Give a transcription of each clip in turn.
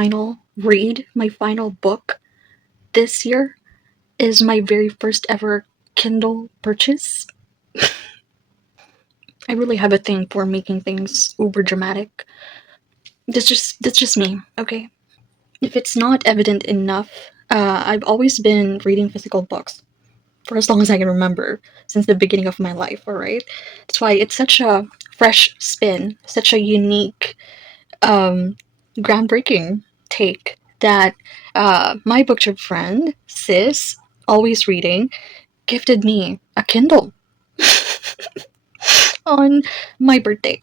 final read, my final book this year is my very first ever Kindle purchase. I really have a thing for making things uber dramatic. That's just me, okay? If it's not evident enough, I've always been reading physical books for as long as I can remember, since the beginning of my life, alright? That's why it's such a fresh spin, such a unique, um, groundbreaking take that my booktube friend, Sis, always reading, gifted me a Kindle on my birthday.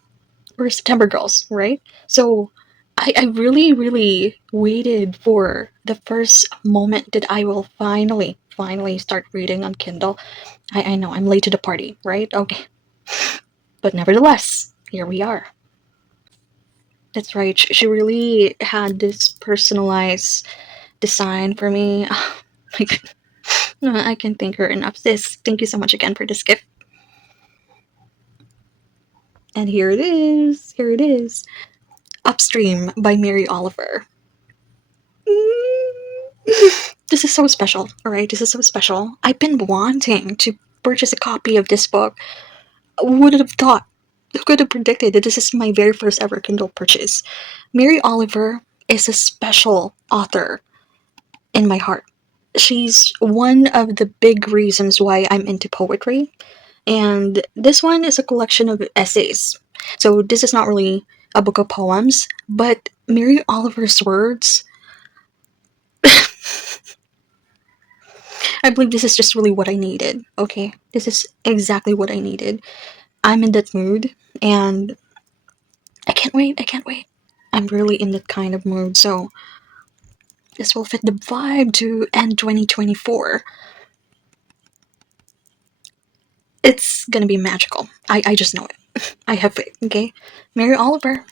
We're September girls, right? So I really, really waited for the first moment that I will finally start reading on Kindle. I know I'm late to the party, right? Okay. But nevertheless, here we are. That's right. She really had this personalized design for me. Like, I can't thank her enough. Sis, thank you so much again for this gift. And here it is. Here it is. Upstream by Mary Oliver. This is so special, alright? This is so special. I've been wanting to purchase a copy of this book. Who would have thought? Who could have predicted that this is my very first ever Kindle purchase? Mary Oliver is a special author in my heart. She's one of the big reasons why I'm into poetry. And this one is a collection of essays. So this is not really a book of poems, but Mary Oliver's words, I believe this is just really what I needed, okay? This is exactly what I needed. I'm in that mood, and I can't wait, I can't wait. I'm really in that kind of mood, so this will fit the vibe to end 2024. It's gonna be magical. I just know it. I have faith, okay? Mary Oliver.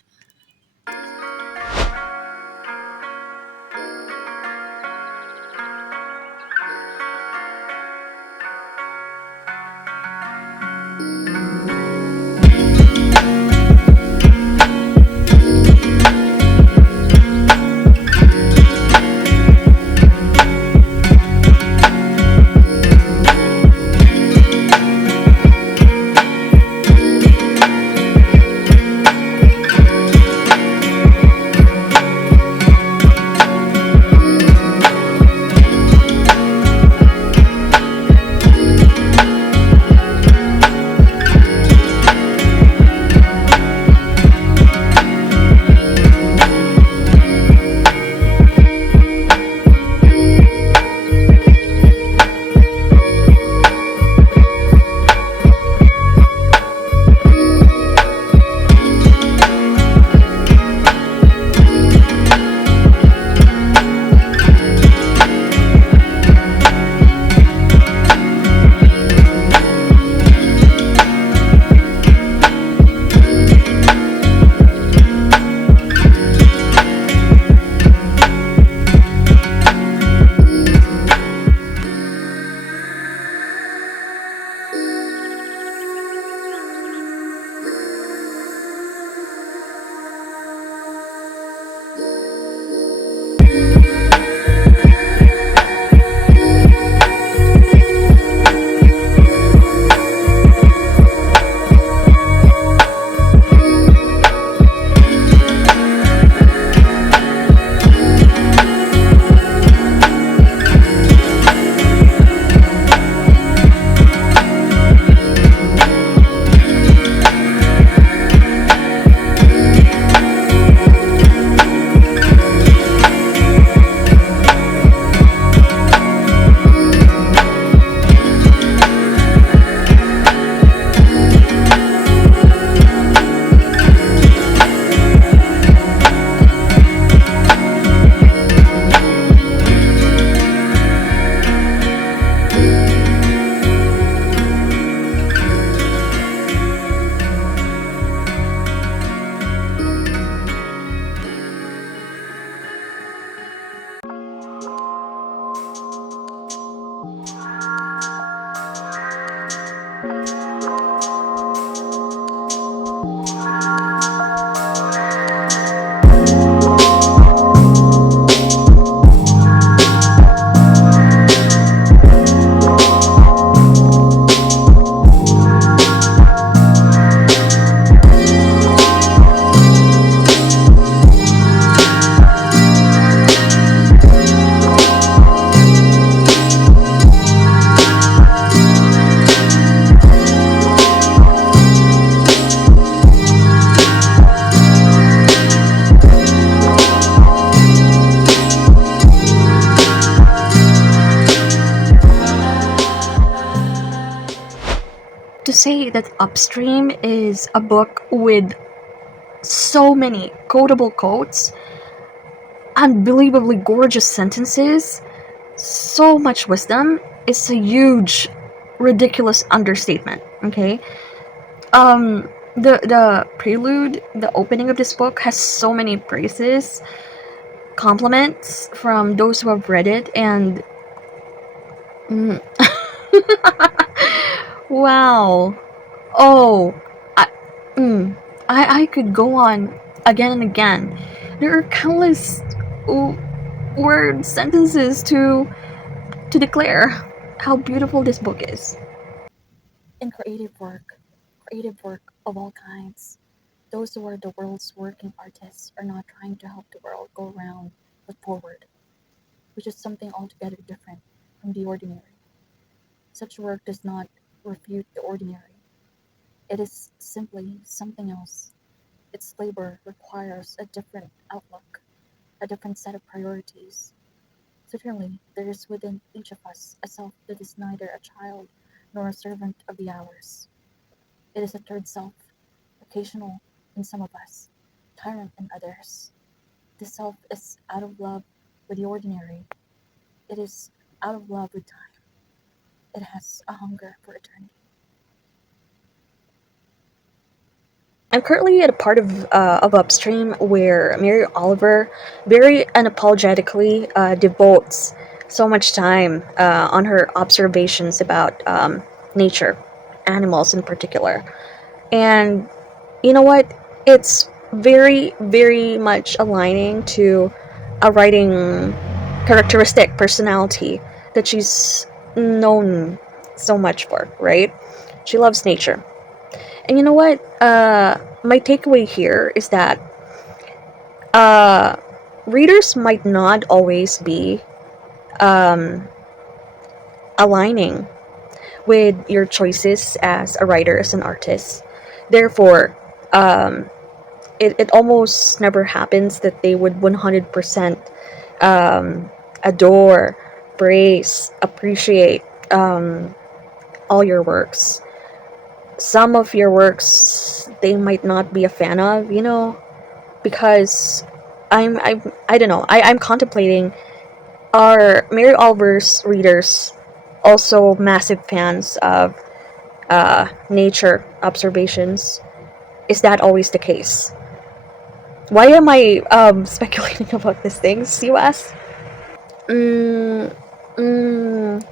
say that Upstream is a book with so many quotable quotes, unbelievably gorgeous sentences, so much wisdom, is a huge, ridiculous understatement. Okay, the prelude, the opening of this book has so many praises, compliments from those who have read it, and mm, wow, oh, I, mm, I could go on again and again. There are countless w- word sentences to declare how beautiful this book is. In creative work of all kinds, those who are the world's working artists are not trying to help the world go round but forward, which is something altogether different from the ordinary. Such work does not refute the ordinary. It is simply something else. Its labor requires a different outlook, a different set of priorities. Certainly, there is within each of us a self that is neither a child nor a servant of the hours. It is a third self, occasional in some of us, tyrant in others. This self is out of love with the ordinary. It is out of love with time. It has a hunger for eternity. I'm currently at a part of Upstream where Mary Oliver very unapologetically devotes so much time on her observations about nature, animals in particular. And you know what? It's very, very much aligning to a writing characteristic, personality that she's known so much for, right? She loves nature. And you know what? My takeaway here is that uh, readers might not always be um, aligning with your choices as a writer, as an artist. Therefore, um, it almost never happens that they would 100% um, adore, praise, appreciate all your works. Some of your works they might not be a fan of, because I don't know. I'm contemplating, are Mary Oliver's readers also massive fans of nature observations? Is that always the case? Why am I speculating about these things, you ask? Mm, mm,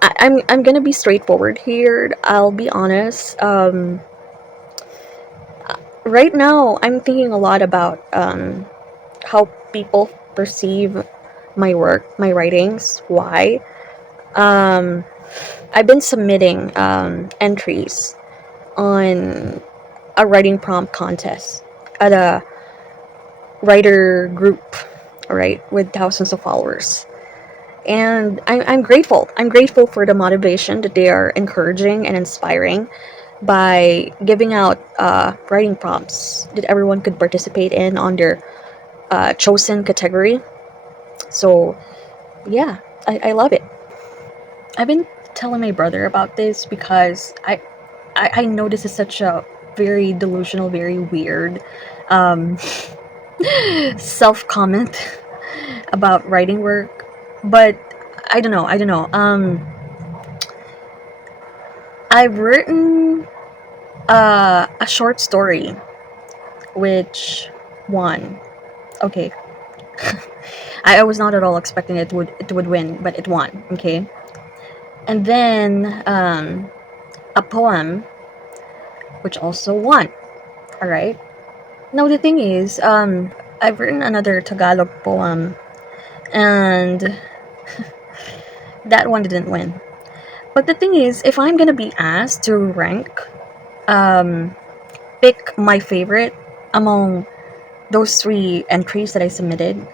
I'm gonna be straightforward here. I'll be honest. Right now, I'm thinking a lot about how people perceive my work, my writings. Why? Um, I've been submitting entries on a writing prompt contest at a writer group, right, with thousands of followers. And I'm grateful. I'm grateful for the motivation that they are encouraging and inspiring by giving out writing prompts that everyone could participate in on their chosen category. So, yeah, I love it. I've been telling my brother about this because I know this is such a very delusional, very weird um, self comment about writing work, but I don't know. I don't know. I've written a short story which won. Okay, I was not at all expecting it would win, but it won. Okay, and then a poem which also won. All right. Now the thing is, I've written another Tagalog poem, and that one didn't win. But the thing is, if I'm gonna be asked to rank, um, pick my favorite among those three entries that I submitted,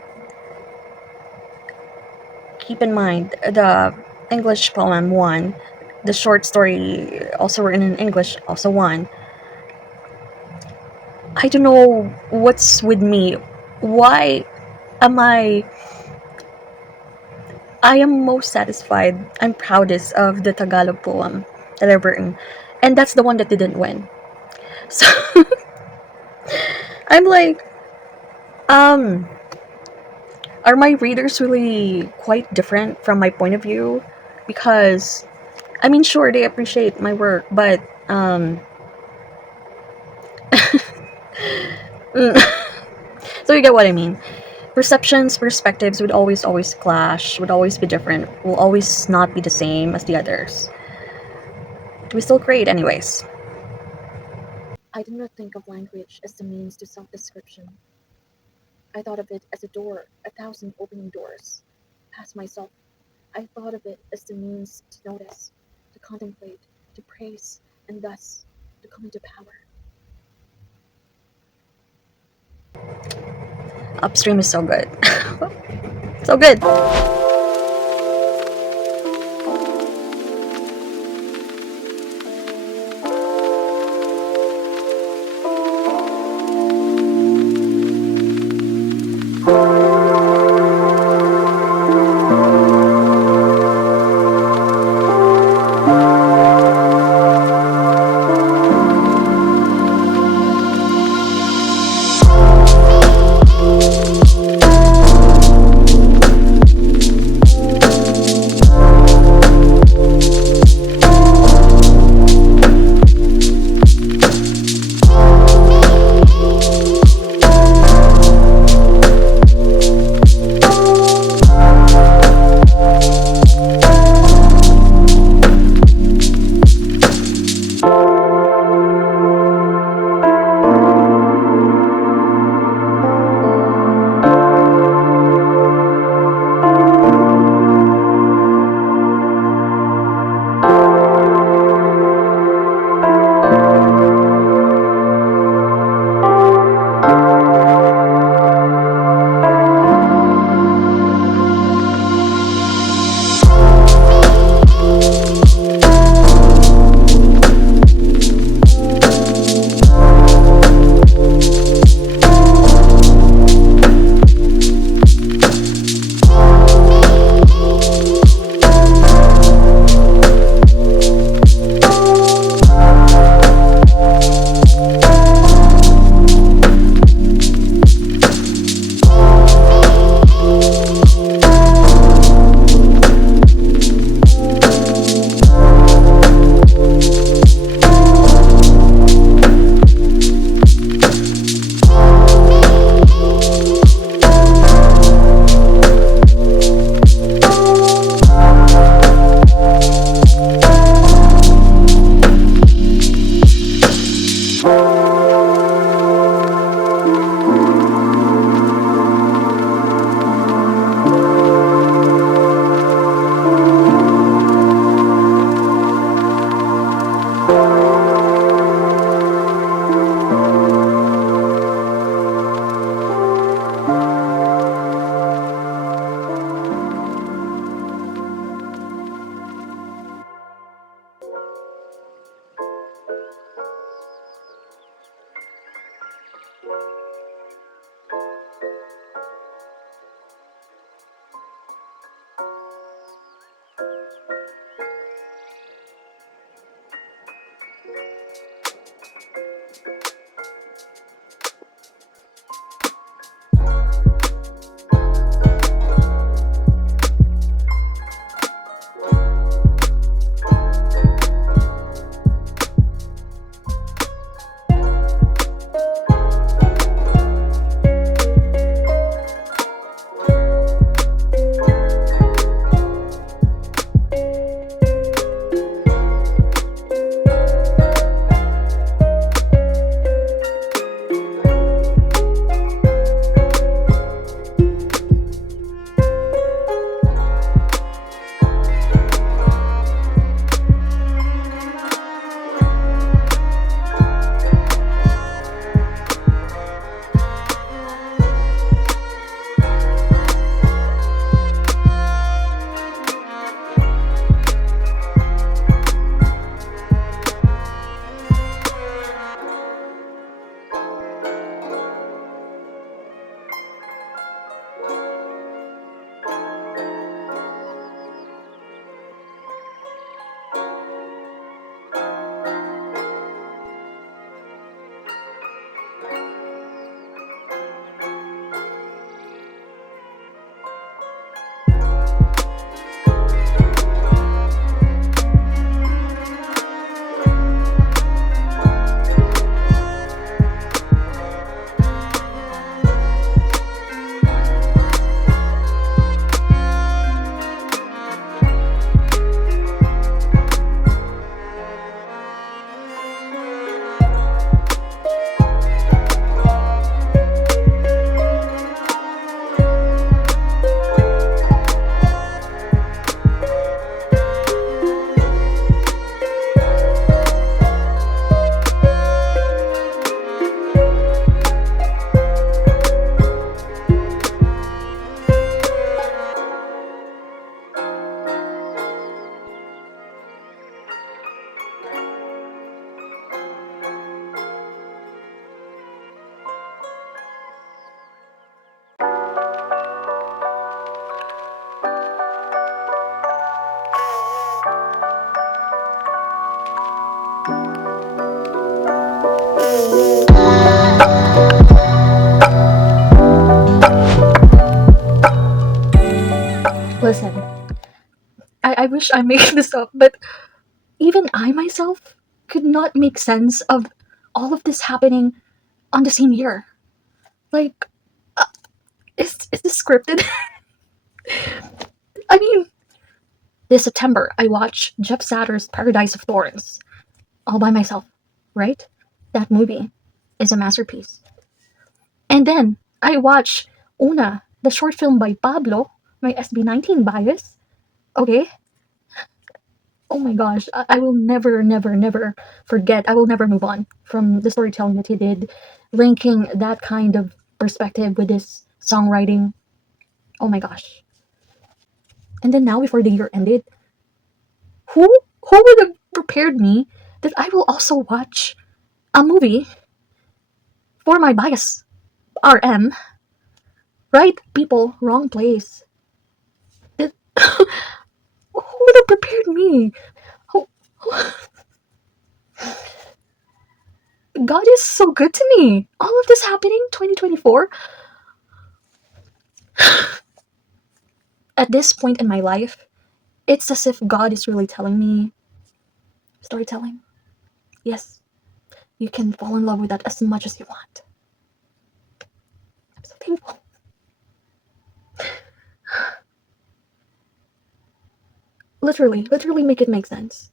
keep in mind the English poem won, the short story also written in English also won. I don't know what's with me. Why am I am most satisfied and proudest of the Tagalog poem that I've written. and that's the one that didn't win. So I'm like, um, are my readers really quite different from my point of view? Because I mean, sure, they appreciate my work, but so you get what I mean. Perceptions, perspectives would always clash, would always be different, will always not be the same as the others. We still create anyways. I did not think of language as the means to self description. I thought of it as a door, a thousand opening doors. Past myself, I thought of it as the means to notice, to contemplate, to praise, and thus to come into power. Upstream is so good. So good. wish I'm making this up, but even I myself could not make sense of all of this happening on the same year. Like, is this scripted? I mean, this September I watched Jeff Satter's Paradise of Thorns all by myself, right? That movie is a masterpiece. And then I watched Una, the short film by Pablo, my SB19 bias. Okay, oh my gosh, I will never, never, never forget. I will never move on from the storytelling that he did, linking that kind of perspective with his songwriting. Oh my gosh. And then now, before the year ended, who who would have prepared me that I will also watch a movie for my bias RM? Right people, wrong place. It, who would have prepared me? Who, God is so good to me. All of this happening 2024. At this point in my life, it's as if God is really telling me storytelling. Yes, you can fall in love with that as much as you want. I'm so thankful. Literally make it make sense.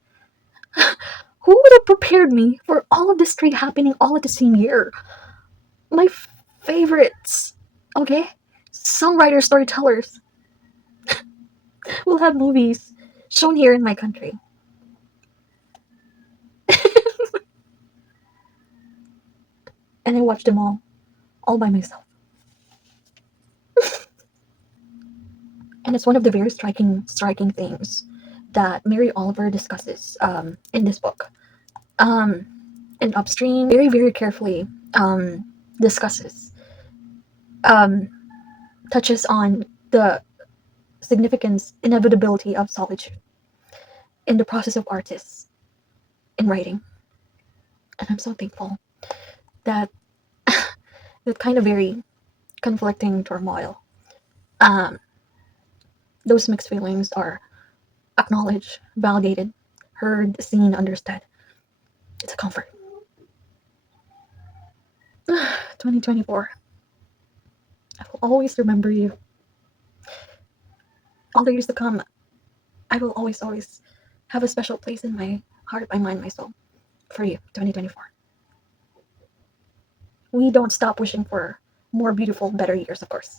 Who would have prepared me for all of this trade happening all at the same year? My favorites, okay? Songwriters, storytellers will have movies shown here in my country. And I watched them all by myself. And it's one of the very striking things that Mary Oliver discusses in this book. In Upstream, very carefully discusses, um, touches on the significance, inevitability of solitude in the process of artists in writing. And I'm so thankful that that kind of very conflicting turmoil, um, those mixed feelings are acknowledged, validated, heard, seen, understood. It's a comfort. 2024. I will always remember you. All the years to come, I will always have a special place in my heart, my mind, my soul for you, 2024. We don't stop wishing for more beautiful, better years, of course.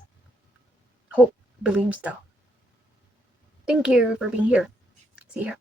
Hope, believe still. Thank you for being here. See you.